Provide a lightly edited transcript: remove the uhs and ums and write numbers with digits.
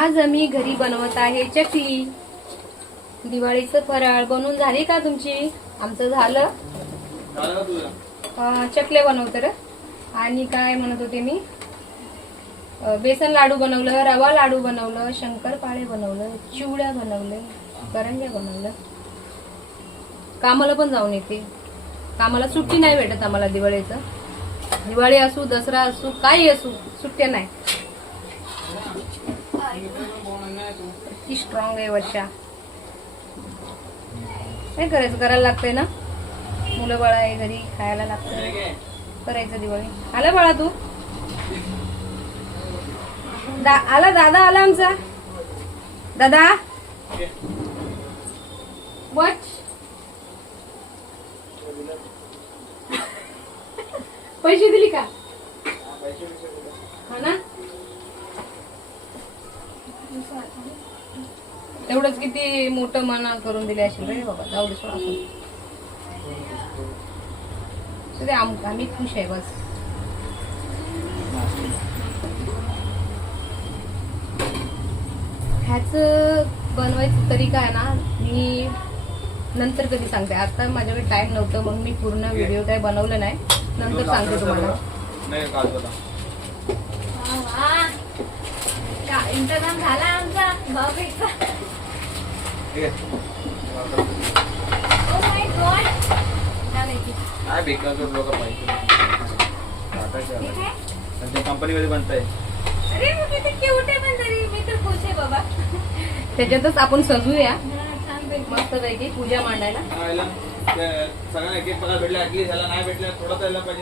आज आम्ही घरी बनवत आहे चकली. दिवाळीचं फराळ बनवून झाली का तुमची? आमचं झालं. चकल्या बनवतो रे. आणि काय म्हणत होते मी, बेसन लाडू बनवलं, रवा लाडू बनवलं, शंकरपाळे बनवलं, चिवड्या बनवलं, करंज्या बनवलं. कामाला पण जाऊन येते. कामाला सुट्टी नाही भेटत आम्हाला दिवाळीचं. दिवाळी असू, दसरा असू, काही असू, सुट्ट्या नाही. किती स्ट्रॉंग आहे वर्षा. काय करायचं, करायला लागतंय ना. मुलं बाळा आहे घरी, खायला लागतं, करायचं दिवाळी. आला बाळा तू? आला दादा, आला आमचा दादा. वॉच पैसे दिली का? हा ना. एवढंच किती मोठं मना करून दिले असेल रे बाबा. जाऊ दे सोडा. आम्ही खुश आहे बस. ह्याच बनवायचं तरीका आहे ना, मी नंतर कधी सांगते. आता माझ्याकडे टाइम नव्हतं, मग मी पूर्ण व्हिडिओ काही बनवलं नाही. नंतर सांगते तुम्हाला. इंस्टाग्राम झाला आमचा भाऊबीजचा. Oh my God. कंपनीमध्ये बनताय. अरे मग ते क्यूट आहे, पण तरी मी तर खुश आहे बाबा. त्याच्यातच आपण सजूया मस्त पैकी पूजा मांडायला. सगळ्यांना एक एक पगार भेटला, ऍटलीस्ट ह्याला नाही भेटला थोडा तरी पाहिजे.